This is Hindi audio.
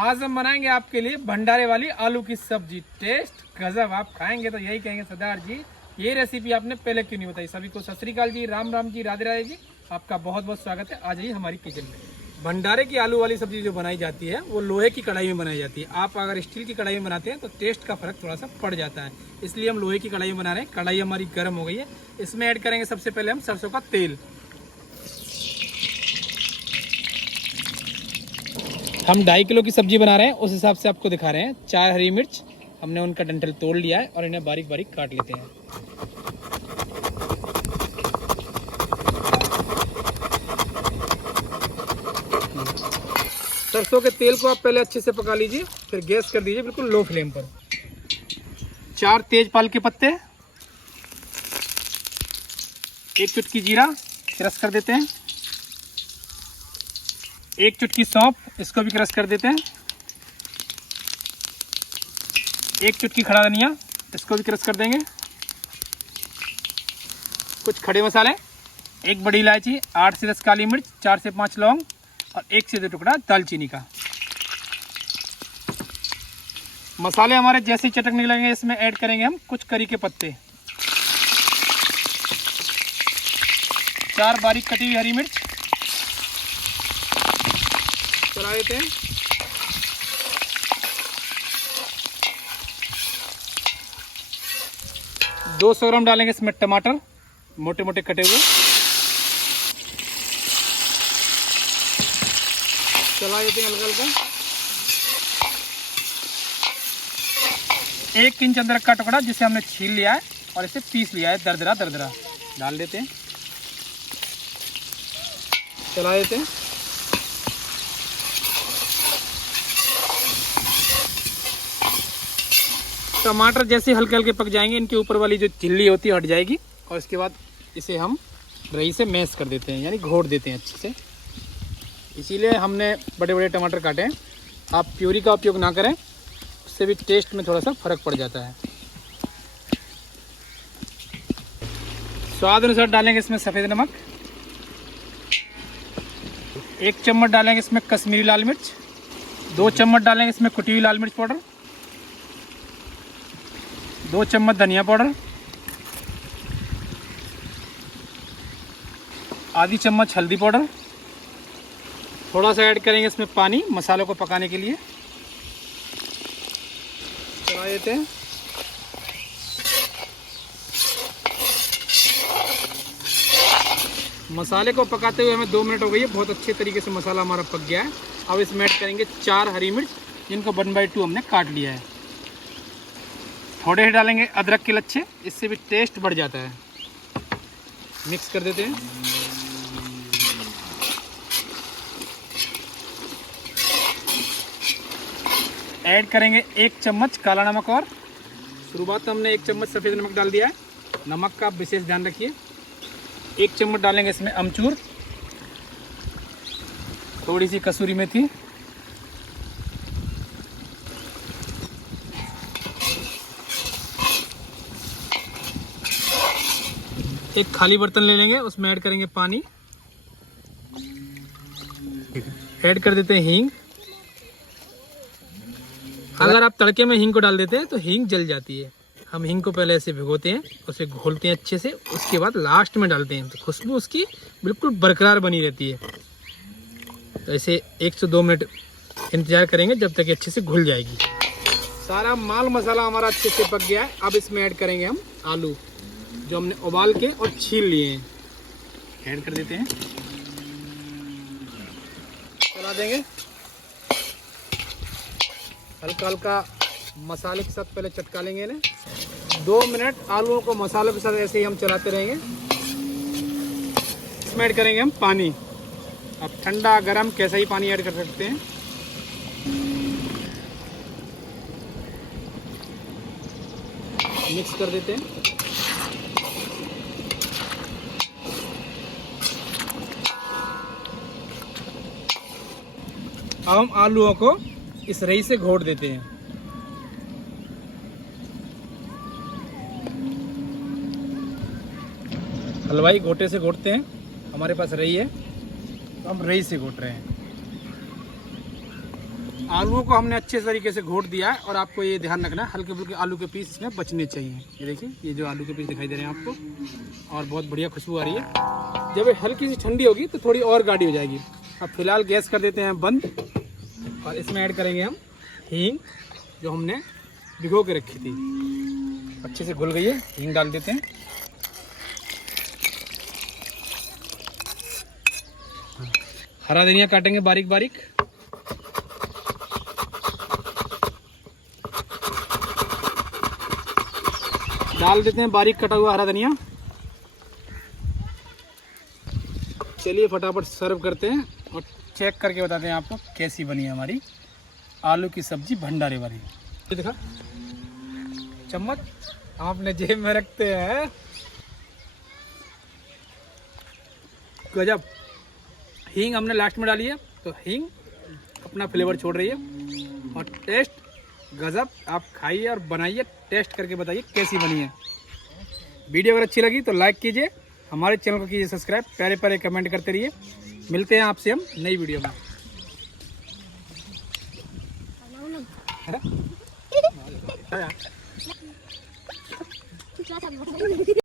आज हम बनाएंगे आपके लिए भंडारे वाली आलू की सब्जी। टेस्ट गजब, आप खाएंगे तो यही कहेंगे सरदार जी ये रेसिपी आपने पहले क्यों नहीं बताई। सभी को सत श्री अकाल जी, राम राम जी, राधे राधे जी। आपका बहुत बहुत स्वागत है। आ जाइए हमारी किचन में। भंडारे की आलू वाली सब्जी जो बनाई जाती है वो लोहे की कढ़ाई में बनाई जाती है। आप अगर स्टील की कढ़ाई में बनाते हैं तो टेस्ट का फर्क थोड़ा सा पड़ जाता है, इसलिए हम लोहे की कढ़ाई में बना रहे हैं। कढ़ाई हमारी गर्म हो गई है, इसमें ऐड करेंगे सबसे पहले हम सरसों का तेल। हम 2.5 किलो की सब्जी बना रहे हैं, उस हिसाब से आपको दिखा रहे हैं। 4 हरी मिर्च हमने उनका डंठल तोड़ लिया है और इन्हें बारीक बारीक काट लेते हैं। सरसों के तेल को आप पहले अच्छे से पका लीजिए, फिर गैस कर दीजिए बिल्कुल लो फ्लेम पर। 4 तेजपाल के पत्ते, 1 चुटकी जीरा क्रश कर देते हैं, 1 चुटकी सौंफ, इसको भी क्रश कर देते हैं, 1 चुटकी खड़ा धनिया, इसको भी क्रश कर देंगे। कुछ खड़े मसाले, 1 बड़ी इलायची, 8 से 10 काली मिर्च, 4 से 5 लौंग और 1 से 2 टुकड़ा दालचीनी का। मसाले हमारे जैसे ही चटकने लगेंगे इसमें ऐड करेंगे हम कुछ करी के पत्ते, 4 बारीक कटी हुई हरी मिर्च, चला देते हैं। दो 100 ग्राम डालेंगे इसमें टमाटर मोटे मोटे कटे हुए, चला देते हैं हल्का हल्का। 1 इंच अदरक का टुकड़ा जिसे हमने छील लिया है और इसे पीस लिया है दरदरा दरदरा, डाल देते हैं, चला देते हैं। टमाटर जैसे हल्के हल्के पक जाएंगे, इनके ऊपर वाली जो चिल्ली होती है हट जाएगी और इसके बाद इसे हम रही से मैश कर देते हैं, यानी घोट देते हैं अच्छे से। इसीलिए हमने बड़े बड़े टमाटर काटे हैं। आप प्यूरी का उपयोग ना करें, उससे भी टेस्ट में थोड़ा सा फर्क पड़ जाता है। स्वाद अनुसार डालेंगे इसमें सफ़ेद नमक, 1 चम्मच डालेंगे इसमें कश्मीरी लाल मिर्च, 2 चम्मच डालेंगे इसमें कुटी हुई लाल मिर्च पाउडर, 2 चम्मच धनिया पाउडर, आधी चम्मच हल्दी पाउडर, थोड़ा सा ऐड करेंगे इसमें पानी मसालों को पकाने के लिए, चला देते हैं। मसाले को पकाते हुए हमें 2 मिनट हो गई है, बहुत अच्छे तरीके से मसाला हमारा पक गया है। अब इसमें ऐड करेंगे 4 हरी मिर्च, जिनको 1/2 हमने काट लिया है। थोड़े ही डालेंगे अदरक के लच्छे, इससे भी टेस्ट बढ़ जाता है। मिक्स कर देते हैं। ऐड करेंगे 1 चम्मच काला नमक और शुरुआत में हमने 1 चम्मच सफ़ेद नमक डाल दिया है। नमक का आप विशेष ध्यान रखिए। 1 चम्मच डालेंगे इसमें अमचूर, थोड़ी सी कसूरी मेथी, एक खाली बर्तन ले लेंगे, उसमें ऐड करेंगे पानी, ऐड कर देते हैं हींग। अगर आप तड़के में हींग को डाल देते हैं तो हींग जल जाती है। हम हींग को पहले ऐसे भिगोते हैं, उसे घोलते हैं अच्छे से, उसके बाद लास्ट में डालते हैं, तो खुशबू उसकी बिल्कुल बरकरार बनी रहती है। तो ऐसे 1 से 2 मिनट इंतजार करेंगे जब तक ये अच्छे से घुल जाएगी। सारा माल मसाला हमारा अच्छे से पक गया है। अब इसमें ऐड करेंगे हम आलू जो हमने उबाल के और छील लिए हैं, ऐड कर देते हैं, चला देंगे। हल्का हल्का मसाले के साथ पहले चटका लेंगे इन्हें। 2 मिनट आलूओं को मसालों के साथ ऐसे ही हम चलाते रहेंगे। इसमें ऐड करेंगे हम पानी। आप ठंडा गरम कैसा ही पानी ऐड कर सकते हैं। मिक्स कर देते हैं। अब हम आलूओं को इस रही से घोट देते हैं। हलवाई घोटे से घोटते हैं, हमारे पास रही है तो हम रही से घोट रहे हैं। आलूओं को हमने अच्छे तरीके से घोट दिया है और आपको ये ध्यान रखना है हल्के फुल्के आलू के पीस इसमें बचने चाहिए। ये देखिए ये जो आलू के पीस दिखाई दे रहे हैं आपको और बहुत बढ़िया खुशबू आ रही है। जब ये हल्की सी ठंडी होगी तो थोड़ी और गाढ़ी हो जाएगी। अब फिलहाल गैस कर देते हैं बंद और इसमें ऐड करेंगे हम हींग जो हमने भिगो के रखी थी। अच्छे से घुल गई है, हींग डाल देते हैं। हरा धनिया काटेंगे बारीक बारीक। डाल देते हैं बारीक कटा हुआ हरा धनिया। चलिए फटाफट सर्व करते हैं और चेक करके बताते हैं आपको कैसी बनी है हमारी आलू की सब्जी भंडारे वाली। ये देखा चम्मच हम अपने जेब में रखते हैं। गजब। हींग हमने लास्ट में डाली है तो हींग अपना फ्लेवर छोड़ रही है और टेस्ट गजब। आप खाइए और बनाइए, टेस्ट करके बताइए कैसी बनी है। वीडियो अगर अच्छी लगी तो लाइक कीजिए, हमारे चैनल को कीजिए सब्सक्राइब, प्यारे प्यारे कमेंट करते रहिए। मिलते हैं आपसे हम नई वीडियो में।